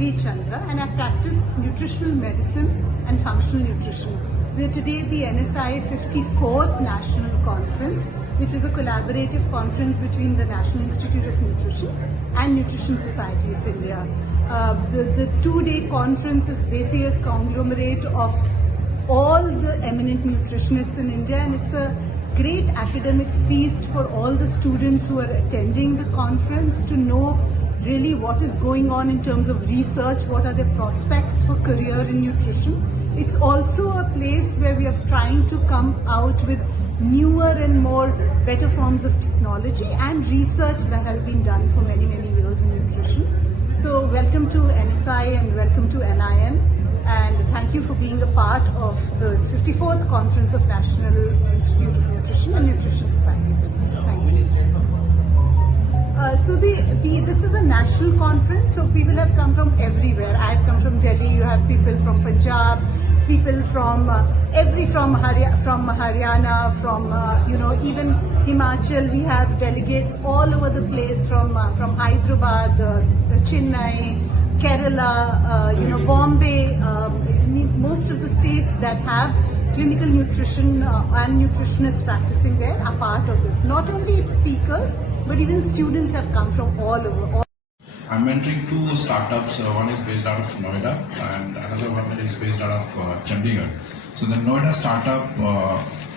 ManjariChandra, and I practice nutritional medicine and functional nutrition. We are today at the NSI 54th National Conference, which is a collaborative conference between the National Institute of Nutrition and Nutrition Society of India. The two-day conference is basically a conglomerate of all the eminent nutritionists in India, and it's a great academic feast for all the students who are attending the conference to know really what is going on in terms of research, what are the prospects for career in nutrition. It's also a place where we are trying to come out with newer and more better forms of technology and research that has been done for many years in nutrition. So welcome to NSI and welcome to NIN, and thank you for being a part of the 54th Conference of National Institute of Nutrition and Nutrition Society. Thank you. So this is a national conference, so people have come from everywhere. I've come from Delhi, you have people from Punjab, people from Haryana, from even Himachal. We have delegates all over the place from Hyderabad, Chennai, Kerala, Bombay. Most of the states that have clinical nutrition and nutritionists practicing there are part of this. Not only speakers, but even students have come from all over. I'm mentoring two startups. One is based out of Noida and another one is based out of Chandigarh. So the Noida startup,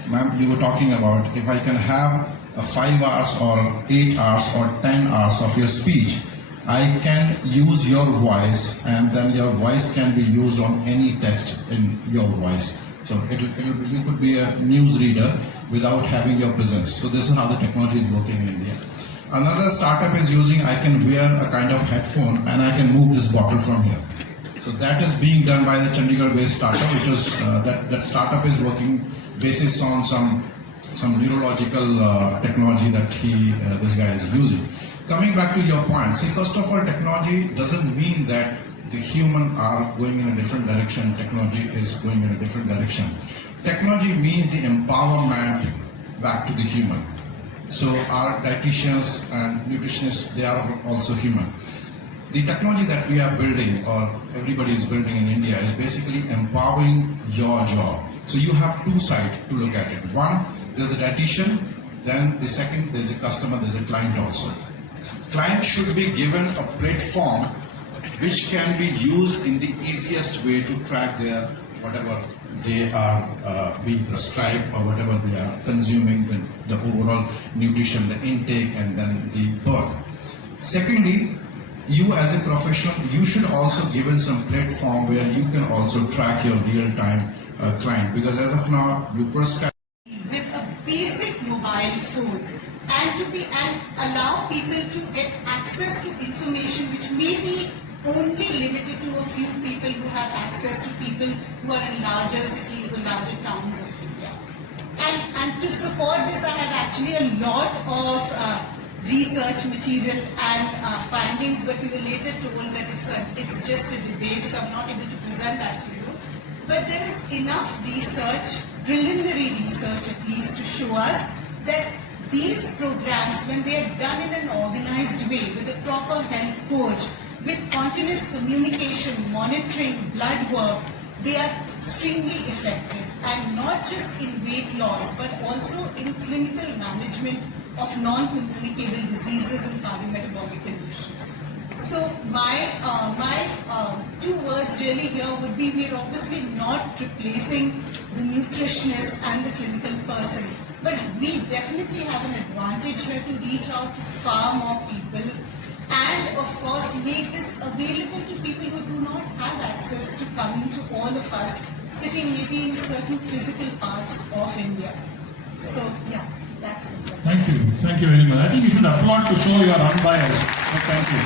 ma'am, you were talking about if I can have 5 hours or 8 hours or 10 hours of your speech, I can use your voice and then your voice can be used on any text in your voice. So you could be a news reader without having your presence. So this is how the technology is working in India. Another startup is using, I can wear a kind of headphone and I can move this bottle from here. So that is being done by the Chandigarh-based startup, which is that startup is working basis on some neurological technology that this guy is using. Coming back to your point, see, first of all, technology doesn't mean that the human are going in a different direction, technology is going in a different direction. Technology means the empowerment back to the human. So our dietitians and nutritionists, they are also human. The technology that we are building, or everybody is building in India, is basically empowering your job. So you have two sides to look at it. One, there's a dietitian, then the second, there's a customer, there's a client also. Client should be given a platform which can be used in the easiest way to track their whatever they are being prescribed or whatever they are consuming, the overall nutrition, the intake, and then the burn. Secondly, you as a professional, you should also given some platform where you can also track your real-time client, because as of now, you prescribe with a basic mobile phone and allow people to get access to information which may be only limited to a few people who have access to people who are in larger cities or larger towns of India. And to support this, I have actually a lot of research material and findings, but we were later told that it's just a debate, so I'm not able to present that to you. But there is enough research, preliminary research at least, to show us that these programs, when they are done in an organized way with a proper health coach, with continuous communication, monitoring, blood work, they are extremely effective, and not just in weight loss but also in clinical management of non-communicable diseases and cardiometabolic conditions. So my two words really here would be, we're obviously not replacing the nutritionist and the clinical person, but we definitely have an advantage here to reach out to far more people and of course make this available to people who do not have access to coming to all of us sitting maybe in certain physical parts of India. So yeah, that's it. Thank you very much. I think you should applaud to show your unbiased. Thank you.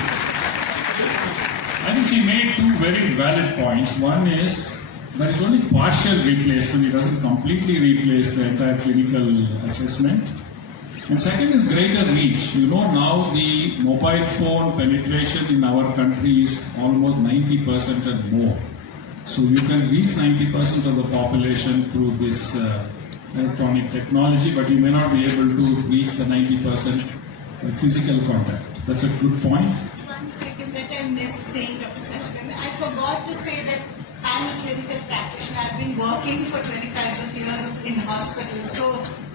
I think she made two very valid points. One is there is only partial replacement, it doesn't completely replace the entire clinical assessment. And second is greater reach. You know, now the mobile phone penetration in our country is almost 90% and more. So you can reach 90% of the population through this electronic technology, but you may not be able to reach the 90% physical contact. That's a good point. Just 1 second that I missed saying, Dr. Sashkan. have been working for 25 years in hospitals. So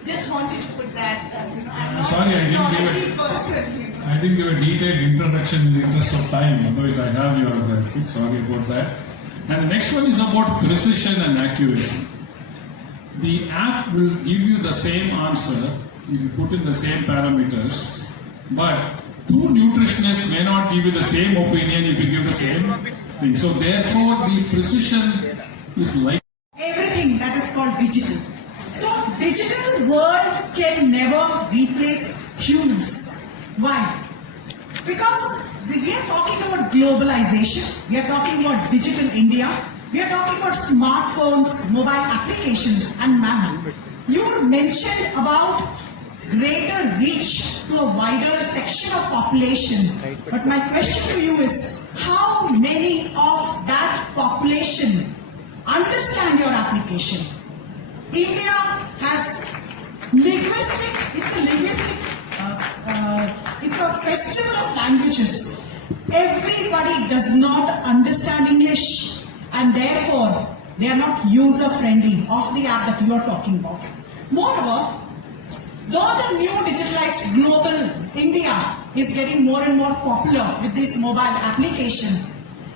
just wanted to put that, I'm not Sorry, a technology person. I didn't give a detailed introduction in the interest of time. Otherwise, I have your thing. Sorry about that. And the next one is about precision and accuracy. The app will give you the same answer if you put in the same parameters, but two nutritionists may not give you the same opinion if you give the same thing. So therefore, the precision is like everything that is called digital. So digital world can never replace humans. Why? Because we are talking about globalization, we are talking about digital India, we are talking about smartphones, mobile applications, and ma'am, you mentioned about greater reach to a wider section of population. But my question to you is, how many of that population understand your application? India has it's a festival of languages. Everybody does not understand English, and therefore they are not user friendly of the app that you are talking about. Moreover, though the new digitalized global India is getting more and more popular with this mobile application,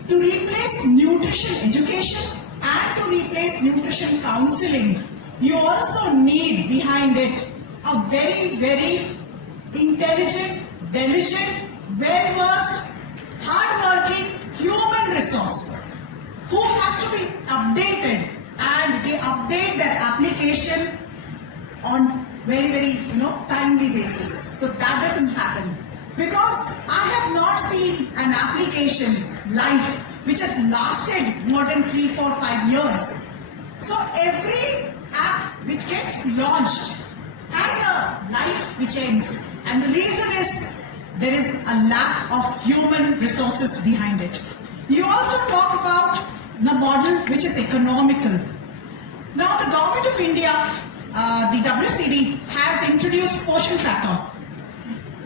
to replace nutrition education and to replace nutrition counseling, you also need behind it a very, very intelligent, diligent, well-versed, hard-working human resource who has to be updated, and they update their application on very, very, timely basis. So that doesn't happen. Because I have not seen an application life which has lasted more than 3, 4, 5 years. So every app which gets launched has a life which ends. And the reason is there is a lack of human resources behind it. You also talk about the model which is economical. Now the government of India, the WCD, has introduced portion tracker.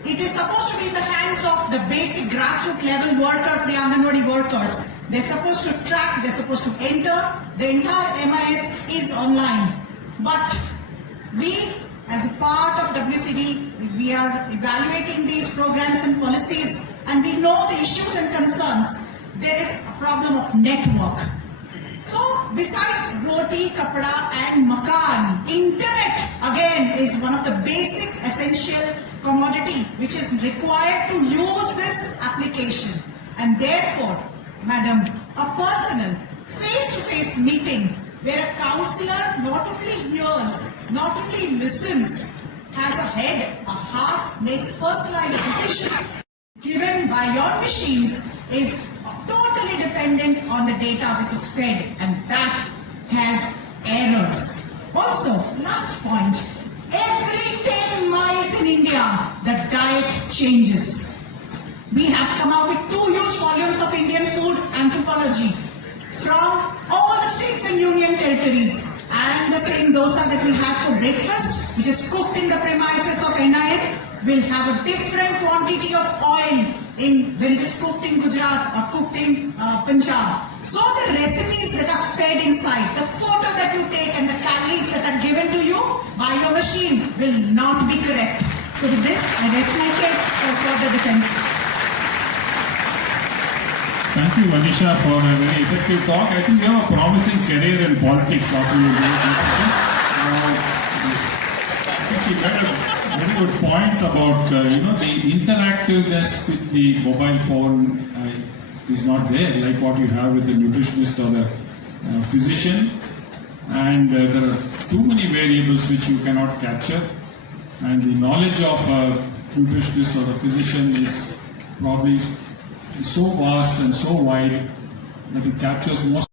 It is supposed to be in the hands of the basic grassroots level workers, the N&NMedicine workers. They're supposed to track, they're supposed to enter. The entire MIS is online. But we, as a part of WCD, we are evaluating these programs and policies, and we know the issues and concerns. There is a problem of network. So, besides roti, kapda and makan, internet again is one of the basic essential commodity which is required to use this application. And therefore, madam, a personal face-to-face meeting where a counselor not only hears, not only listens, has a head, a heart, makes personalized decisions given by your machines is totally dependent on the data which is fed, and that has errors. Also, last point, every 10 miles in India, the diet changes. We have come out with 2 huge volumes of Indian food anthropology from all the states and union territories, and the same dosa that we have for breakfast, which is cooked in the premises of NIN, will have a different quantity of oil when it is cooked in Gujarat or cooked in Punjab. So the recipes that are fed inside, the photo that you take and the calories that are given to you by your machine will not be correct. So with this, I rest my case for further defense. Thank you, Manisha, for a very effective talk. I think you have a promising career in politics after you do she made a very good point about the interactiveness with the mobile phone is not there like what you have with a nutritionist or a physician, and there are too many variables which you cannot capture, and the knowledge of a nutritionist or a physician is probably so vast and so wide that it captures most